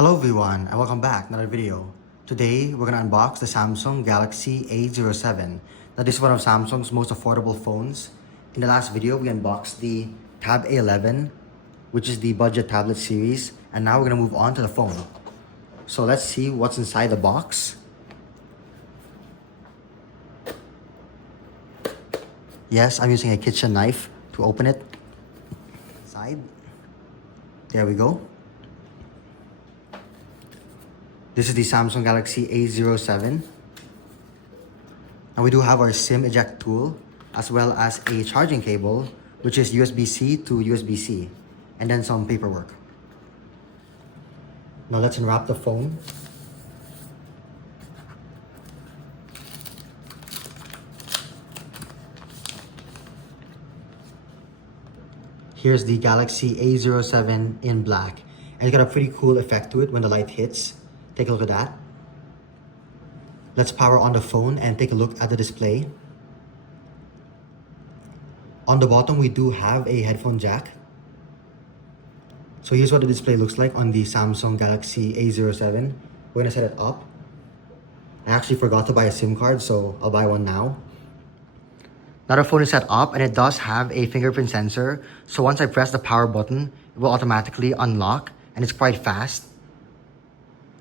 Hello everyone and welcome back to another video. Today we're gonna unbox the Samsung Galaxy A07. Now this is one of Samsung's most affordable phones. In the last video we unboxed the Tab A11, which is the budget tablet series, and now we're gonna move on to the phone. So let's see what's inside the box. Yes, I'm using a kitchen knife to open it. Inside. There we go. This is the Samsung Galaxy A07. And we do have our SIM eject tool, as well as a charging cable, which is USB-C to USB-C, and then some paperwork. Now let's unwrap the phone. Here's the Galaxy A07 in black. And it's got a pretty cool effect to it when the light hits. Take a look at that. Let's power on the phone and take a look at the display. On the bottom, we do have a headphone jack. So here's what the display looks like on the Samsung Galaxy A07. We're gonna set it up. I actually forgot to buy a SIM card, so I'll buy one now. Now the phone is set up and it does have a fingerprint sensor. So once I press the power button, it will automatically unlock and it's quite fast.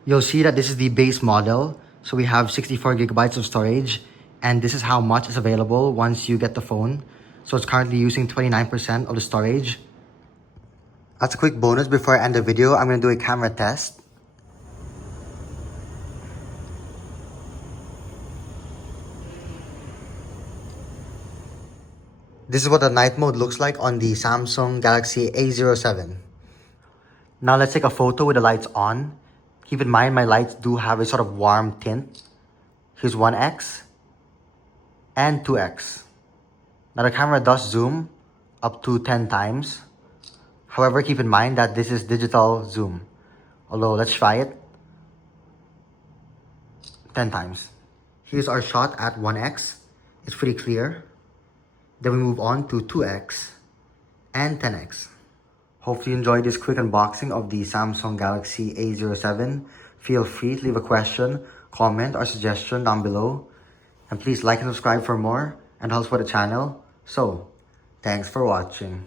You'll see that this is the base model. So we have 64 gigabytes of storage, and this is how much is available once you get the phone. So it's currently using 29% of the storage. As a quick bonus before I end the video, I'm going to do a camera test. This is what the night mode looks like on the Samsung Galaxy A07. Now let's take a photo with the lights on. Keep in mind, my lights do have a sort of warm tint. Here's 1x and 2x. Now the camera does zoom up to 10 times. However, keep in mind that this is digital zoom. Although, let's try it. 10 times. Here's our shot at 1x. It's pretty clear. Then we move on to 2x and 10x. Hopefully you enjoyed this quick unboxing of the Samsung Galaxy A07. Feel free to leave a question, comment, or suggestion down below. And please like and subscribe for more and help support the channel. So, thanks for watching.